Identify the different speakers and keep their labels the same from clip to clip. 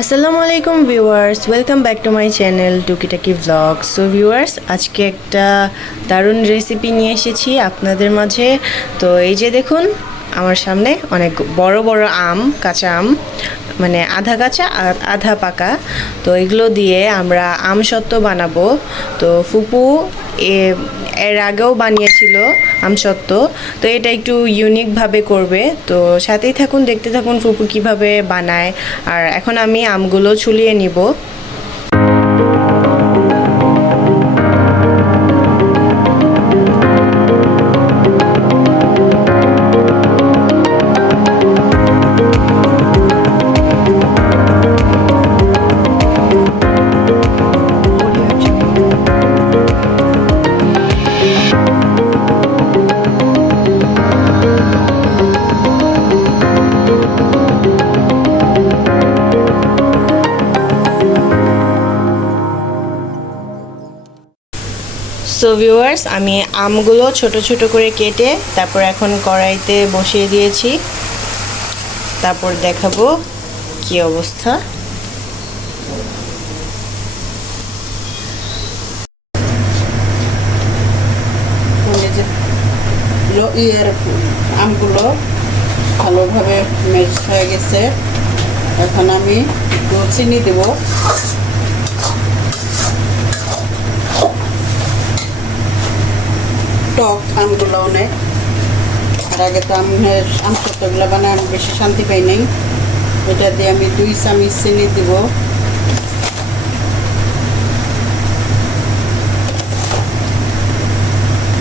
Speaker 1: আসসালামু আলাইকুম viewers welcome back to my channel Tukitaki blog so viewers আজকে একটা দারুণ রেসিপি নিয়ে এসেছি আপনাদের মাঝে। তো, এই যে দেখুন, আমার সামনে অনেক বড় বড় আম, কাঁচা আম। মানে আধা কাঁচা আর আধা পাকা। তো এগুলো দিয়ে আমরা আম সত্ত্ব বানাবো। তো ফুপু এর আগেও বানিয়েছিল আমসত্ত্ব তো এটা একটু ইউনিকভাবে করবে। তো সাথেই থাকুন, দেখতে থাকুন ফুপু কীভাবে বানায়। আর এখন আমি আমগুলো ছুলিয়ে নিব। সো ভিউয়ার্স আমি আমগুলো ছোট ছোট করে কেটে তারপর এখন কড়াইতে বসিয়ে দিয়েছি। তারপর দেখাবো কি অবস্থা।
Speaker 2: ইয়ের আমগুলো ভালোভাবে মেশ হয়ে গেছে। এখন আমি একটু চিনি দেব। টক আমগুলো অনেক আর আগে তো আম সত্যগুলো বানায় আমি বেশি শান্তি পাই নাই। এটা দিয়ে আমি দুই চামচ চিনি দিব।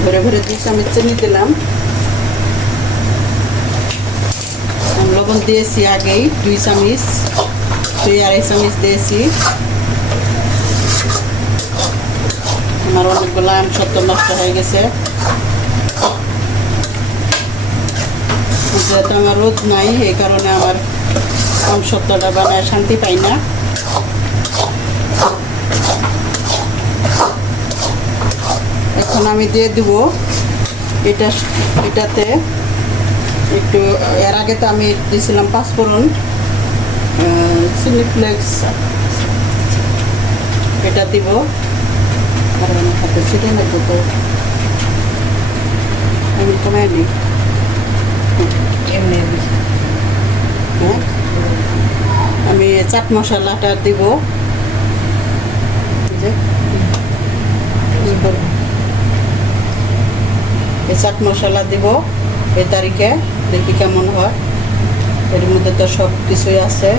Speaker 2: ভরে ভরে দুই চামচ চিনি দিলাম। লবণ দিয়েছি আগেই দুই চামচ, দুই আড়াই চামচ দিয়েছি। আমার অনেকগুলো আম সত্য নষ্ট হয়ে গেছে। যেহেতু আমার রোদ নাই, এই কারণে আমার আম সত্যটা বানায় শান্তি পাই না। এখন আমি দিয়ে দিব এটা, এটাতে একটু, এর আগে তো আমি দিয়েছিলাম পাঁচফোড়ন চিলি ফ্লেক্স। এটা দিব। আর আমার হাতে ছিটে নেব তো আমি কমাই নিই
Speaker 1: এমনি
Speaker 2: হ্যাঁ আমি চাট মশলাটা দিব। চাট মশলা দিব এই তারিখে, দেখি কেমন হয়। এর মধ্যে তো সব কিছুই আছে।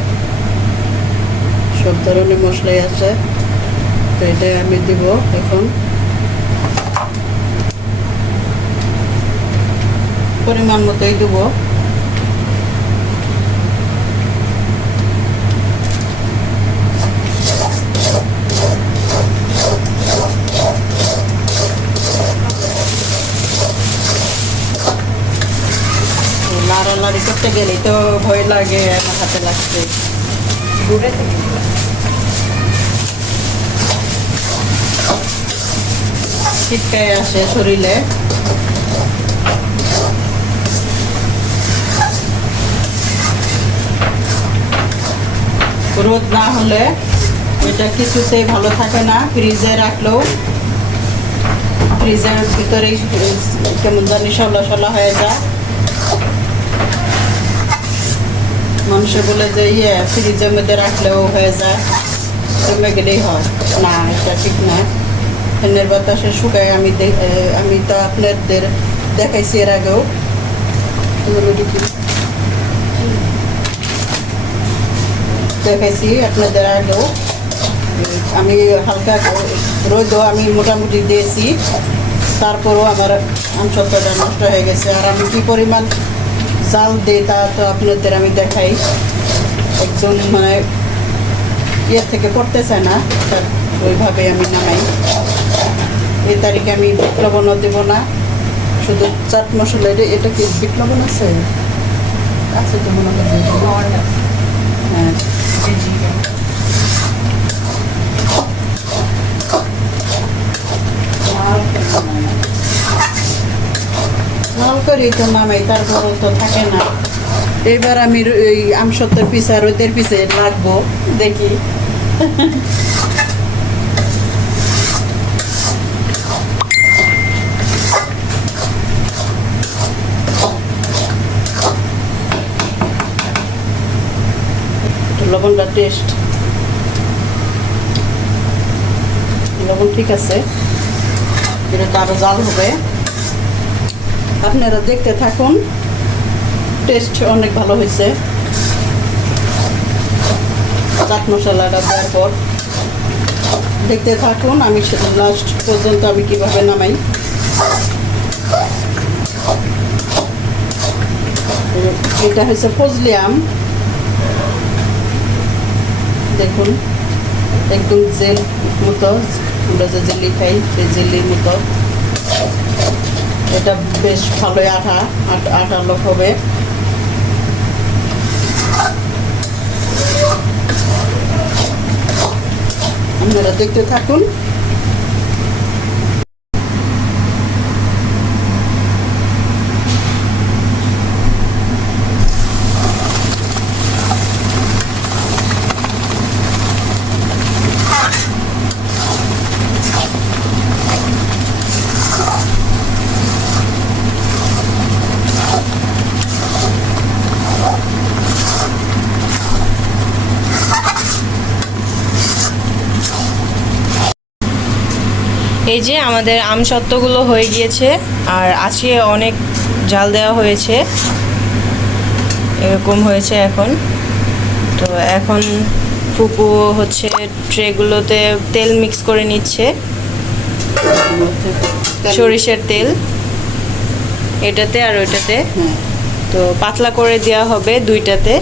Speaker 2: সব ধরনের মশলাই আছে। তো এটাই আমি দিব এখন। পরিমাণ মতোই দেবো। লাড়ালাড়ি করতে গেলেই তো ভয় লাগে, আমার হাতে লাগছে। ছিটকায় আসে শরীরে। রোদ না হলে এটা কিছুতেই ভালো থাকে না, ফ্রিজে রাখলেও। ফ্রিজের ভিতরেই কেমন জানি সলা সলা হয়ে যায়। মানুষে বলে যে ইয়ে ফ্রিজের মধ্যে রাখলেও হয়ে যায়। জমে গেলেই হয়। না, এটা ঠিক না। ফ্যানের বাতাসে শুকায়, আমি আমি তো আপনাদের দেখাইছি এর আগেও। দেখাইছি আপনাদের আগেও। আমি হালকা রোদও আমি মোটামুটি দিয়েছি। তারপরও আমার আমসত্বটা নষ্ট হয়ে গেছে। আর আমি কি পরিমাণ জাল দিই তা তো আপনাদের আমি দেখাই। একদম মানে ইয়ে থেকে করতে চায় না ওইভাবে আমি নামাই। এই তারিখে আমি বিট লবণও দেবো না, শুধু চাট মশলা এটা- এটা কি বিট লবণ আছে? আছে তো মনে হয়। হ্যাঁ। এবার আমি এই আমসত্তর পিস আর ওদের পিসে লাগবো, দেখি। লবণটা টেস্ট লবণ ঠিক আছে। এটা তো আরও জাল হবে। আপনারা দেখতে থাকুন। টেস্ট অনেক ভালো হয়েছে। চাট মশলাটা দেওয়ার পর দেখতে থাকুন, আমি লাস্ট পর্যন্ত আমি কীভাবে নামাই। এটা হচ্ছে ফজলি আম। দেখুন, একদম জেল মতো, আমরা যে জেলি খাই, সেই জেলির মতো। এটা বেশ ভালোই আঠা আঠালো হবে। আপনারা দেখতে থাকুন।
Speaker 1: এই যে আমাদের আম সত্ত্বগুলো হয়ে গিয়েছে আর আছে অনেক জাল দেওয়া হয়েছে। এরকম হয়েছে এখন। তো এখন ফুপু হচ্ছে ট্রেগুলোতে তেল মিক্স করে নিচ্ছে। সরিষার তেল। এটাতে আর ওইটাতে। তো পাতলা করে দেওয়া হবে দুইটাতে।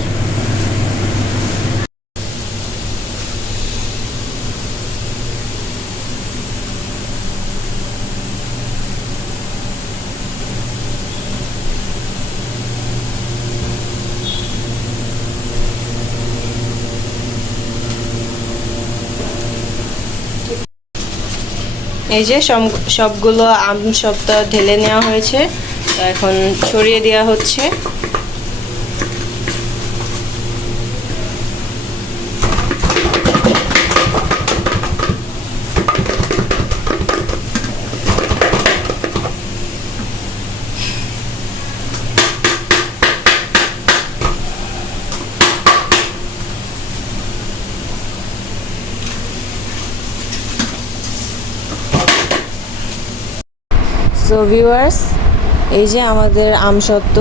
Speaker 1: এই যে সব- সবগুলো আম সবটা ঢেলে নেওয়া হয়েছে এখন ছড়িয়ে দেওয়া হচ্ছে। সো ভিউয়ার্স এই যে আমাদের আমসত্ত্ব,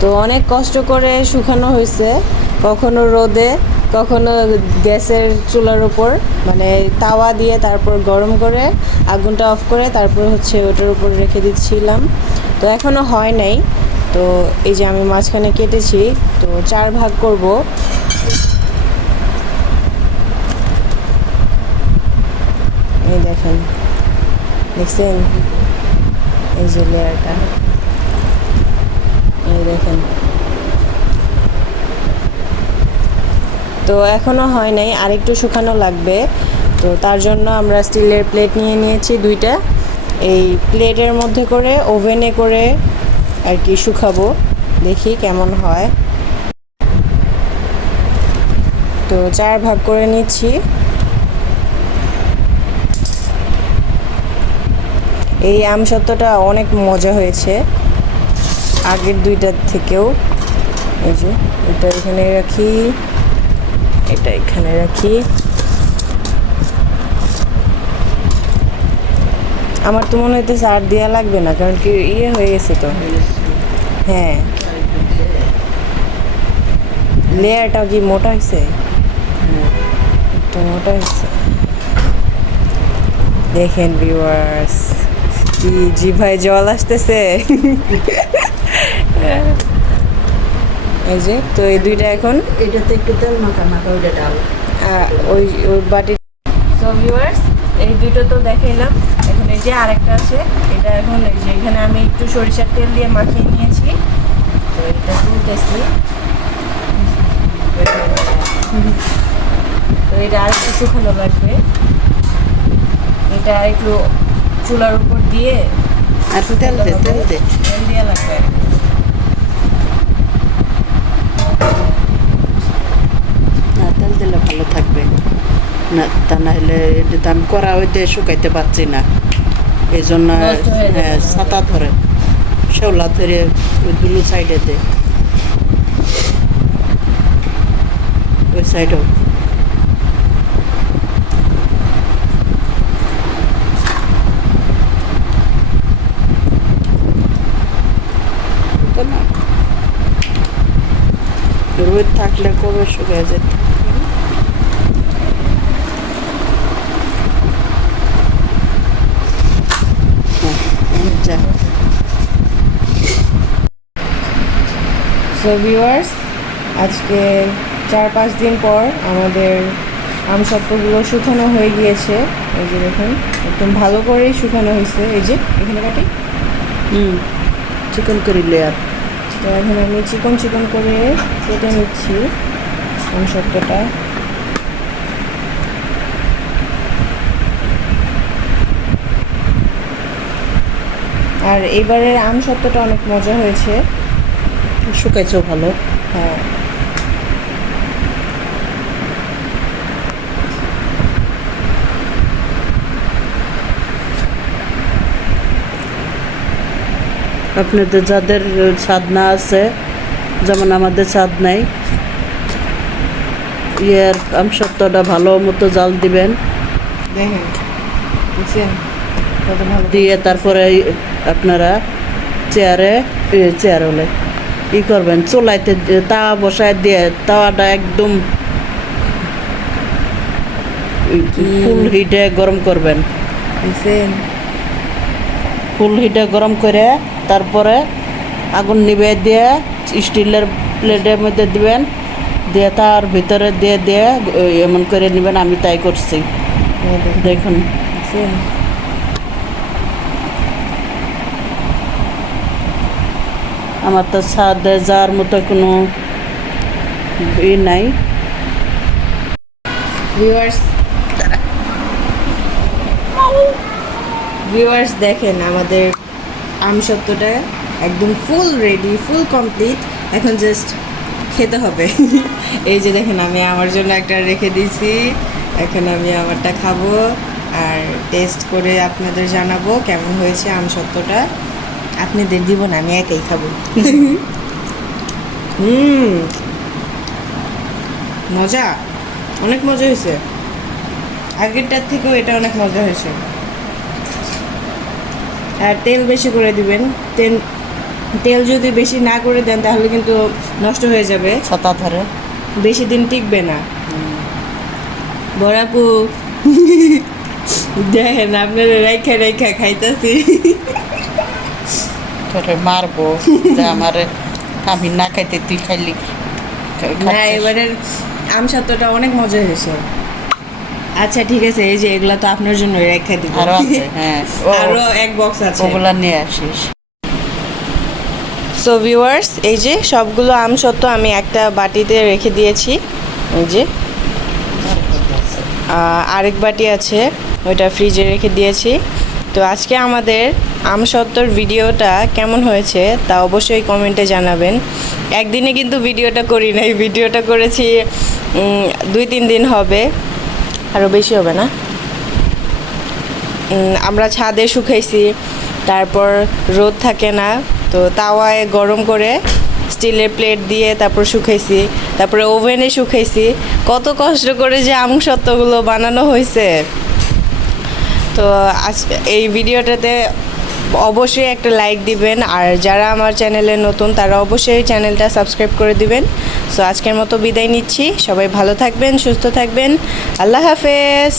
Speaker 1: তো অনেক কষ্ট করে শুকানো হয়েছে। কখনো রোদে, কখনো গ্যাসের চুলার ওপর মানে তাওয়া দিয়ে তারপর গরম করে, আগুনটা অফ করে তারপর হচ্ছে ওটার উপর রেখে দিচ্ছিলাম। তো এখনও হয় নাই। তো এই যে আমি মাঝখানে কেটেছি, তো চার ভাগ করব। এই দেখেন, দেখছেন? এই যে লেয়ারটা। এই দেখেন। তো এখনও হয় নাই, আরেকটু শুকানো লাগবে। তো তার জন্য আমরা স্টিলের প্লেট নিয়ে নিয়েছি দুইটা। এই প্লেটের মধ্যে করে, ওভেনে করে আর কি শুকাবো। দেখি কেমন হয়। তো চার ভাগ করে নিচ্ছি। এই আম সত্যটা অনেক মজা হয়েছে। আগের দুইটার থেকেও। এই যে, এটা এখানে রাখি, এটা এখানে রাখি। আমার তো মনে হইতেছে আর দেওয়া লাগবে না, কারণ কি ইয়ে হয়ে গেছে তো। হ্যাঁ। লেয়ারটা কি মোটা হয়েছে মোটা হয়েছে দেখেন ভিউয়ার্স কি জি ভাই জল আসতেছে। এই যে তো এই দুইটা এখন?
Speaker 2: এটাতে একটু তেল মাখা মাখা ওইটা ডাল।
Speaker 1: ওই ওই বাটি সো ভিউয়ার্স এই দুটো তো দেখাইলাম। এখন এই যে আরেকটা আছে এটা এখন এই যে এখানে আমি একটু সরিষার তেল দিয়ে মাখিয়ে নিয়েছি। তো এটা তুলতেছি। তো এটা আরেকটু শুকানো লাগবে। এটা আরেকটু চুলার উপর দিয়ে
Speaker 2: আর তো তেল দে তেল দে।
Speaker 1: তেল দিয়ে লাগবে।
Speaker 2: না তেল দিলে ভালো থাকবে। না তা নাহলে এটা আমি করা হইতে শুকাইতে পারছি না। এই জন্য
Speaker 1: হ্যাঁ,
Speaker 2: ছাতা ধরে শেওলা ধরে ওই দুলু সাইডে দে। ওই সাইডেও রোদ থাকলে কবে শুকিয়ে যেত।
Speaker 1: সো ভিউয়ার্স আজকে চার পাঁচ দিন পর আমাদের আমসত্ত্বগুলো শুকানো হয়ে গিয়েছে। এই যে দেখুন, একদম ভালো করেই শুকানো হয়েছে। এই যে, এখানে কাটি।
Speaker 2: হুম, চিকেন করি লেয়ার।
Speaker 1: তো এখন আমি চিকন চিকন করে কেটে নিচ্ছি আমসত্ত্বটা আর এবারের আম সত্যটা অনেক মজা হয়েছে।
Speaker 2: শুকাইছেও ভালো।
Speaker 1: হ্যাঁ।
Speaker 2: আপনাদের যাদের স্বাদ না আছে যেমন আমাদের স্বাদ নাই ইয়ের আমসত্ত্বটা ভালো মতো জাল দিবেন। দিয়ে তারপরে আপনারা চেয়ারে চেয়ার হলে ই করবেন চুলাইতে তাওয়া বসায় দিয়ে তাওয়াটা একদম ফুল হিটে গরম করবেন। ফুল হিটে গরম করে তারপরে আগুন নিবে দিয়ে স্টিলের প্লেটের মধ্যে দিবেন। দিয়ে তার ভিতরে দিয়ে দিয়ে এমন করে নেবেন, আমি তাই করছি।
Speaker 1: দেখুন।
Speaker 2: আমার তো ছাদে যাওয়ার মতো কোনো ই নাই।
Speaker 1: ভিউয়ার্স ভিউয়ার্স দেখেন আমাদের আমসত্ত্বটা একদম ফুল রেডি ফুল কমপ্লিট এখন জাস্ট খেতে হবে। এই যে দেখেন আমি আমার জন্য একটা রেখে দিয়েছি। এখন আমি আমারটা খাব আর টেস্ট করে আপনাদের জানাব কেমন হয়েছে আমসত্ত্বটা আপনাদের দিব না, আমি একাই খাব। হুম, মজা। অনেক মজা হয়েছে। আগেরটার থেকেও এটা অনেক মজা হয়েছে। আর তেল বেশি করে দিবেন। তেল তেল যদি বেশি না করে দেন তাহলে কিন্তু নষ্ট হয়ে যাবে।
Speaker 2: ছাতা ধরে।
Speaker 1: বেশি দিন টিকবে না। বড়াপু দেখেন আপনারা রেখা রেখা খাইতেছি।
Speaker 2: তোরে মারবো যে আমার আমি না খাইতে তুই খাইলি
Speaker 1: না এবারের আম সত্যটা অনেক মজা হয়েছে। আচ্ছা ঠিক আছে এই যে এগুলা তো আপনার জন্য রেখে দিব।
Speaker 2: আরও আছে হ্যাঁ।
Speaker 1: আরও এক বক্স আছে।
Speaker 2: ওগুলা নিয়ে আসিস।
Speaker 1: সো ভিউয়ার্স এই যে সবগুলো আম সত্ত্ব আমি একটা বাটিতে রেখে দিয়েছি। এই যে। আরেক বাটি আছে ওইটা ফ্রিজে রেখে দিয়েছি। তো আজকে আমাদের আম সত্ত্বর ভিডিওটা কেমন হয়েছে তা অবশ্যই কমেন্টে জানাবেন। একদিনে কিন্তু ভিডিওটা করি নাই ভিডিওটা করেছি দুই তিন দিন হবে। আরও বেশি হবে না? আমরা ছাদে শুকাইছি, তারপর রোদ থাকে না, তো তাওয়ায় গরম করে স্টিলের প্লেট দিয়ে তারপর শুকাইছি, তারপরে ওভেনে শুকাইছি। কত কষ্ট করে যে আম সত্ত্বগুলো বানানো হয়েছে তো আজ এই ভিডিওটাতে অবশ্যই একটা লাইক দিবেন। আর যারা আমার চ্যানেলে নতুন, তারা অবশ্যই চ্যানেলটা সাবস্ক্রাইব করে দিবেন। সো আজকের মতো বিদায় নিচ্ছি। সবাই ভালো থাকবেন, সুস্থ থাকবেন। আল্লাহ হাফেজ।